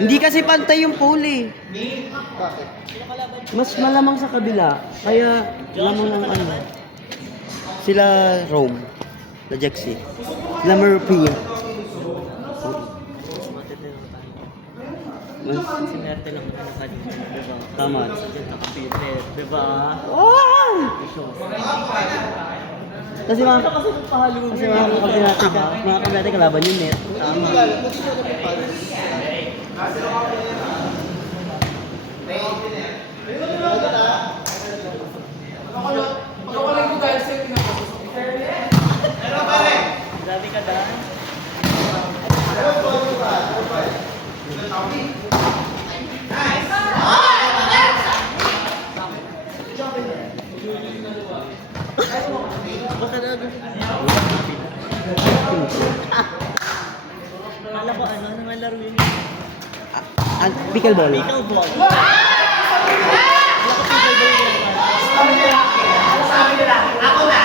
Hindi kasi pantay yung pole eh. Mas malamang sa kabila. Kaya lamang ng ano. Sila Rome. Na Jexy. Sila Murphy. Si Merte lang na kanina, diba? Tama. Diyan nakapilit, diba? Oh! Kasi mga Pahalugin. kasi mga kabate kalaban yun net. Tama. Grabe ka Dan. Baka na Kala ko ano naman laro yun. Pickleball. Pickleball. Kala ko pickleball yun. Ako na!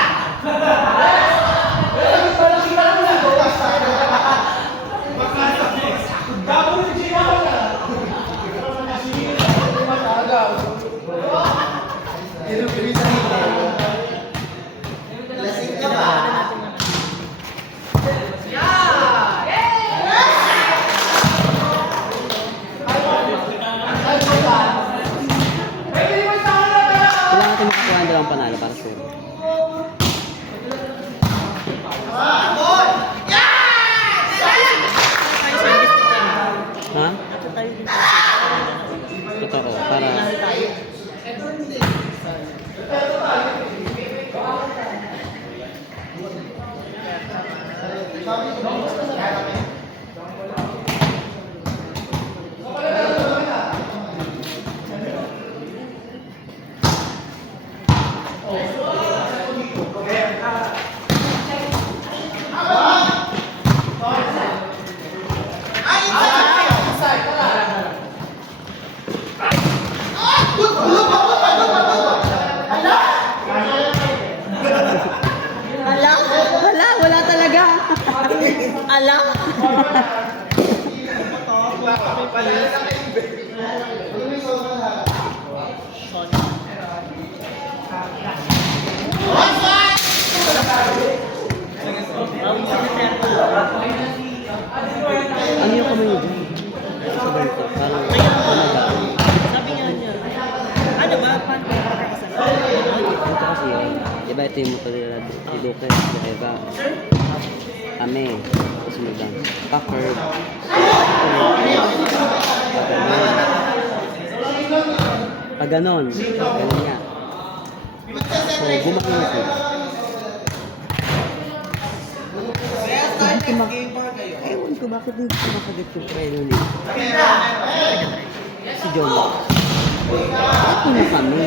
Lasing ka ba? Kailangan natin makakuha ng dalawang panalo para sa'yo. Ha? Dapat tayo din Totoo. Para... Wala talaga. Ala! Ano yung kamay niyo dyan? Sa bento. Parang... Sabi nga niya, ano ba? Paano ba Ito kasi yun. Diba ito yung motor nila si Lucas, si Eva. Kami. Tapos mo lang. Packard. Pag ganon. Ganon niya. So, gumawa na siya. Ewan ko bakit hindi kumakagat yung preno niya. Si John. Ito na kami.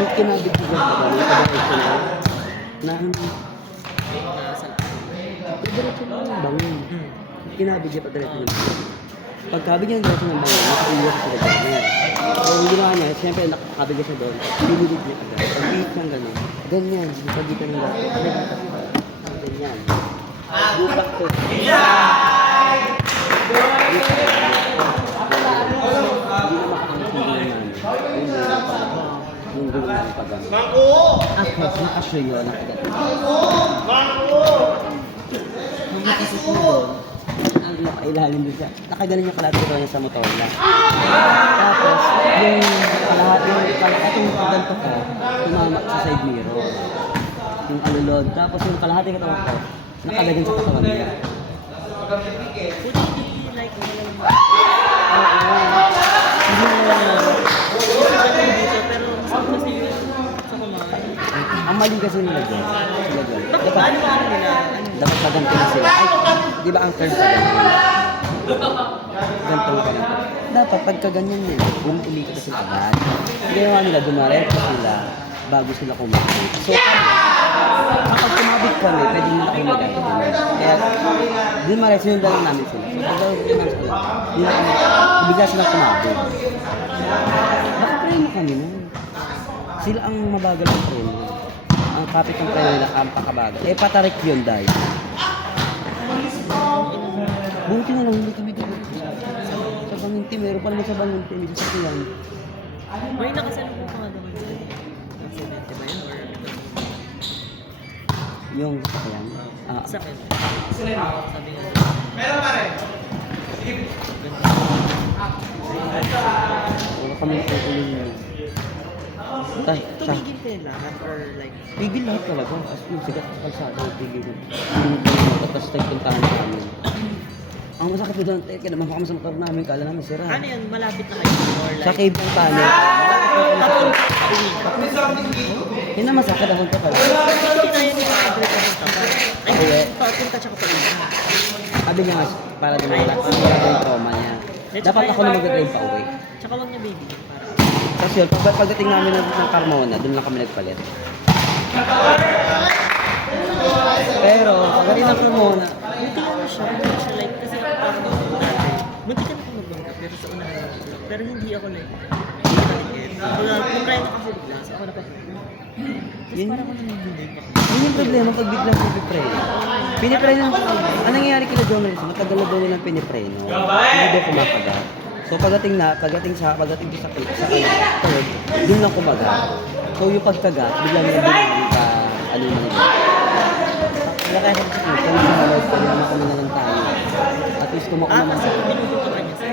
Yung kinabig ko ba kami, pag-aayos na na diretso na yung bangon. Kinabig niya pa diretso ng bangon. Pagkabig niya diretso ng bangon, nakaiyak sa bangon. So, yung ginawa niya, siyempre nakakabig niya siya doon, pinilig niya agad. Pag-iit niyang gano'n, ganyan, yung pagitan ng lahat. Ganyan. Bupak to. Hindi na makakasindi naman. Yung gulo ng pag-ano. Ako, nakasya yun ang agad. Nung nakasya ko doon, ang nakailalim doon siya. Nakagaling yung kalahati ko niya sa motor na. Tapos, yung kalahati yung ganto ko, tumama sa side mirror. Yung alulod. Tapos yung kalahati katawan ko, nakagaling sa katawan niya. like Ang mali kasi nila dyan. Sila dyan. Ano ba nila? Dapat maganti na sila. Ay, di ba ang curve sa ganyan? Ganito ka na. Dapat pagka ganyan nila, umiikot na sila agad. Ginawa nila, dumarento sila bago sila kumabit. So, kapag kumabit kami, pwede nila kayo mag-ato. Kaya, di maray, sinundan lang namin sila. So, pag daw namin sila, di na kami, bigla silang kumabit. Bakit Pareho na kami nun. Sila ang mabagal ang preno. Ang kapit ng preno nila, ang pakabagal. Eh, patarik yun dahil. Buti na lang, hindi kami gano'n. Sa Bangunti, meron pa naman sa Bangunti, may sasakyan. May nakasalubong pa nga naman sa aksidente ba yun? Or Yung sasakyan. sa akin? Sabi nga. Wala kami natutuloy na. Tay, sa Tumigil kayo lahat or like, pigil lahat talaga. As in, sigat sa kalsada, pigil. Tapos nagpuntahan sa amin. Ang masakit ko doon, kaya naman baka sa motor namin, kala namin sira. ano yun, malapit na kayo or like, Sa cave ng tunnel. Yun na masakit ako ito pala. hindi na yun yung pag-break ako tapos. Ay, Okay. papunta siya ko pa rin. Sabi niya nga, para din wala yung trauma niya. Dapat ako na mag-drive pa uwi. Tsaka lang niya baby. Parang, Tapos yun, pagdating namin ng Carmona, doon lang kami nagpalit. Pero, pagdating ng Carmona, buti nga siya, buti siya like, kasi ako parang dati, buti ka na ako magbangka, pero sa unahan ako sila. Pero hindi ako like, hindi malikit. Kung kaya na kasi bigla, so ako na pa. Tapos Yun- parang ako nanginginig ako. yun yung problema pag biglang pinipreno. Pinipreno, ang nangyayari kila John Renzo, matagal na daw nilang pinipreno. Hindi daw kumapaga. So pagdating sa third, doon lang kumaga. So yung pagkaga, biglang nila din ka, ano na nila. Kaya kaya kami sa kami sa halos, kaya naman kami na lang tayo. At least tumakbo naman Kasi sa pinupunta ka niya sa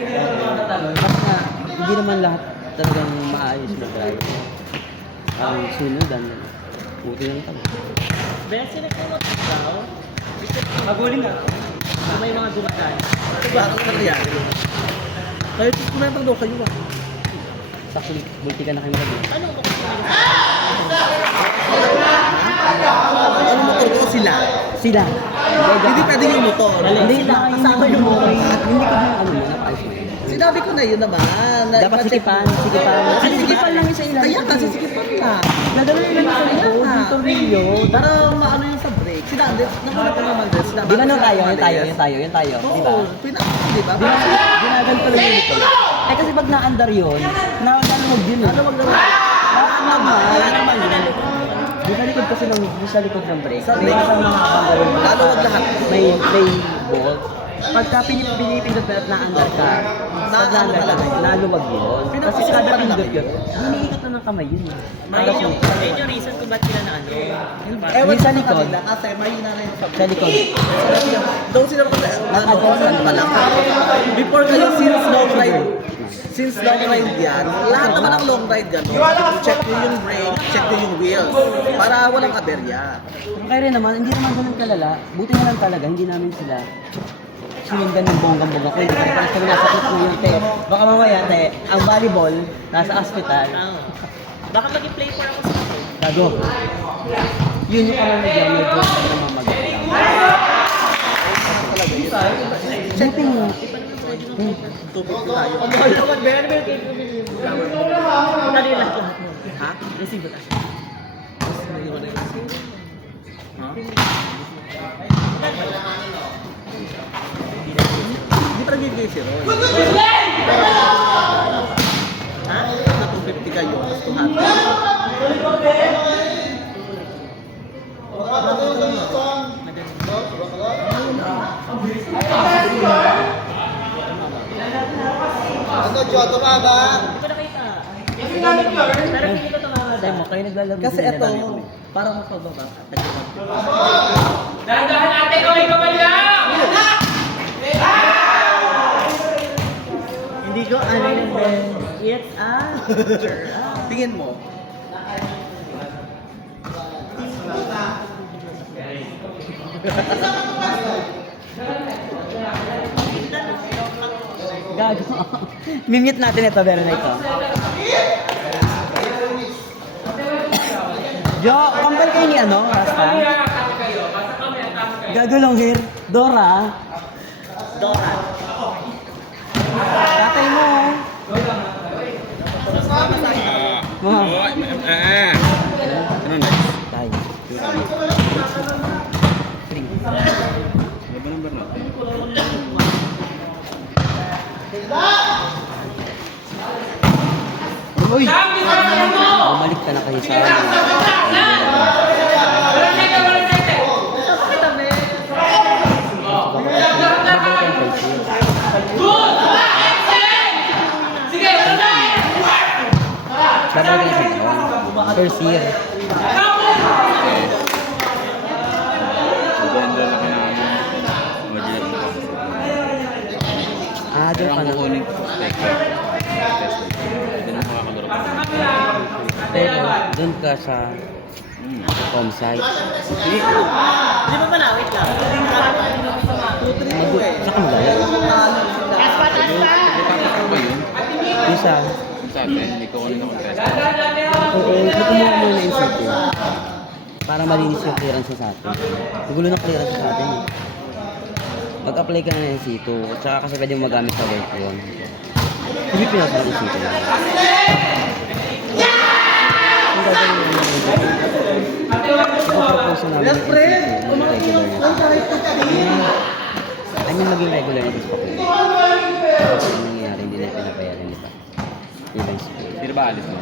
Kasi nga, hindi naman lahat talagang maayos na drive. Ang sunudan, buti lang kami. Best sila kayo daw. Maguling nga. May mga gumataan. Ito ba? Ano nangyari? Kaya ito kumenta daw kayo ah. Sakto, multi ka na kayo mag Ano mo Ano motor ko sila? Sila! Hindi pwede yung motor. Hindi, Kasama yung motor. Hindi ko din ano mo, napaayos mo yun. Sinabi ko na yun naman. Dapat sikipan. Sikipan lang yung sa ilan. Kaya kasi sikipan lang. Nadala lang yung sa likod, yung tornilyo. Para maano yung sa brake. Sinabi, nakulat ko naman din. Di ba nung tayo, yun tayo, di ba? Oo, di ba? Ginagan ko lang yun ito. Eh kasi pag naandar yun, naluwag yun eh. Ano naman yun? Di sa likod kasi ng, di sa likod ng brake. Sa May brake. isang mga kabang Naluwag lahat. May bolt. Pagka pinipindot na at naandar ka, pag naandar ka, naluwag yun. Kasi Pinapasok kada pa pindot lang yun, hiniikat na ng kamay yun eh. Ayun yung reason kung ba't sila na ano. Ewan Yung sa sa likod. kanila kasi mahina na yung sa Sa likod. Doon sila kasi, ano pa lang. Before kayo, since long ride yan, lahat naman ng long ride gano'n. Check nyo yung brake, check nyo yung wheels, para walang aberya. Kaya rin naman, hindi naman ganun kalala. Buti na lang talaga, hindi namin sila sinundan ng bonggang-bongga ko. Hindi kami kami nasa clip ngayon, te. Baka mamaya, te, ang volleyball, nasa hospital. Baka maging play for ako sa ako. Gago. Yun yung kamang medyo namamagal. Buti nga. Tubig ko tayo. Ano naman, meron ba yung cake ko? Dali lang lahat mo. Ha? Receive ba tayo? Ha? Ha? Hindi pa nagigay si Roy. Ha? Na 250 kayo, mas 200. Ano, Jo? Tumama? Hindi ko nakita. Pero hindi ko tumama Tayo mo, kayo naglalaro. Kasi din, ito, nalala kami. parang mapababa. Dahan-dahan ate, kaway kamay lang! Hindi ko ano yun din. It's a picture. Tingin mo. Gago. Mimute natin ito, pero na ito. Jo, kambal kayo ni ano, Rasta? Gago long hair. Dora. Dora. Tatay mo. Mga. Ano next? Tayo. Three. Ano ba number natin? Uy! Bumalik ka na kayo sa Babalik ka na first year. Maganda lang na mag-iap. Ah, doon Pero ka ang na. kukunin ko, test. Doon ang makakalaro ko. Pero doon ka sa home site. Di ba pala? Wait lang. 2-3 ko eh. Sa kanila. Ano ba yun? Isa. Sa atin, hindi ko kunin ako test. Oo, kumuha mo na insert yun. Para malinis yung clearance sa atin. Gulo ng clearance sa atin. Mag-apply ka na ng NC2, tsaka kasi pwede mo magamit sa work yun. Hindi pinasa ng NC2. Ang gagawin mo ng NC2. Ipapropose namin yung NC2 na regular na. I mean, maging regular na sa papel. Tapos ang nangyayari, hindi na pinapayaran, di ba? Events. Sino ba alis mo?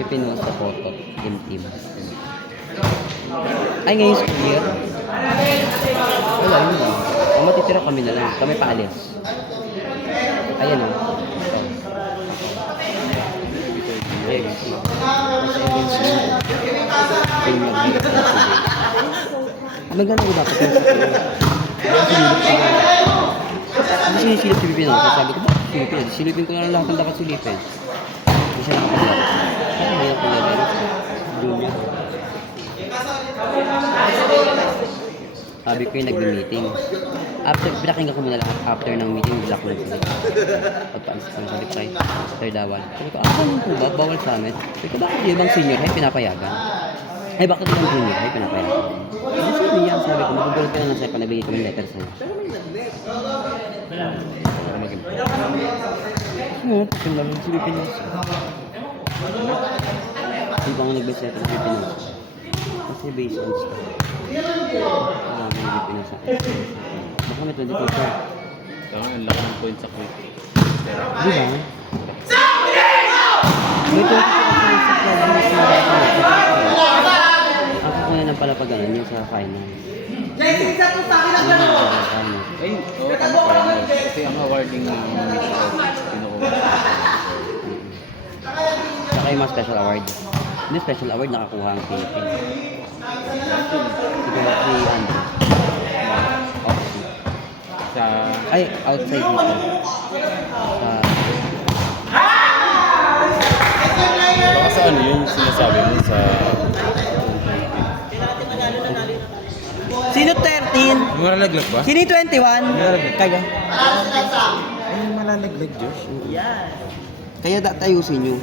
Pipinuwas sa photo, team. Ay, ngayon school year. Wala, yun lang. Ang matitira kami na lang. Kami paalis. Ayan o. Yes. Kasi events yun. Yung mag-hirap na sila. Ang maganda ko dapat yung sakit. Hindi sinisilip si Pipino. Kaya sabi ko, bakit silipin? Silipin ko na lang lahat ng dapat silipin. Hindi siya nakapaglaro. Kaya mahirap paglaro. Junior. Sabi ko yung nag-meeting. After, pinakinggan ko muna lahat. After ng meeting, bila ko lang sila. Pagpaalis ko, sabi ko kay Sir Dawal. Sabi ko, ano po ba? Bawal sa amin. Sabi ko, bakit yung ibang senior high pinapayagan? Ay, bakit yung junior high pinapayagan? Ano sabi niya? Sabi ko, magugulat ka na lang sa'yo pa nabigay ko ng letter sa'yo. Para maging. Oo, pakin lang yung Pilipinas. Hindi pa nga nag-best letter sa Pilipinas. Kasi based on stuff. May Pilipinas sa akin. Baka may 22 siya. Saka ang laki ng points sa quick. Di ba? May 22 sa ako ko na pala pag ano yung sa final. Ay, oo, tama pa rin. Kasi ang awarding ng kinukuha. Saka yung mga special award. Hindi special award nakakuha ang Philippines. Siguro si Andrew. Oxy. Sa... Ay, outside dito. Baka sa ano yung sinasabi mo sa... Sino 13? Malalaglag ba? Sino 21? Kaya. Ay, malalaglag, Josh. Kaya ayusin nyo.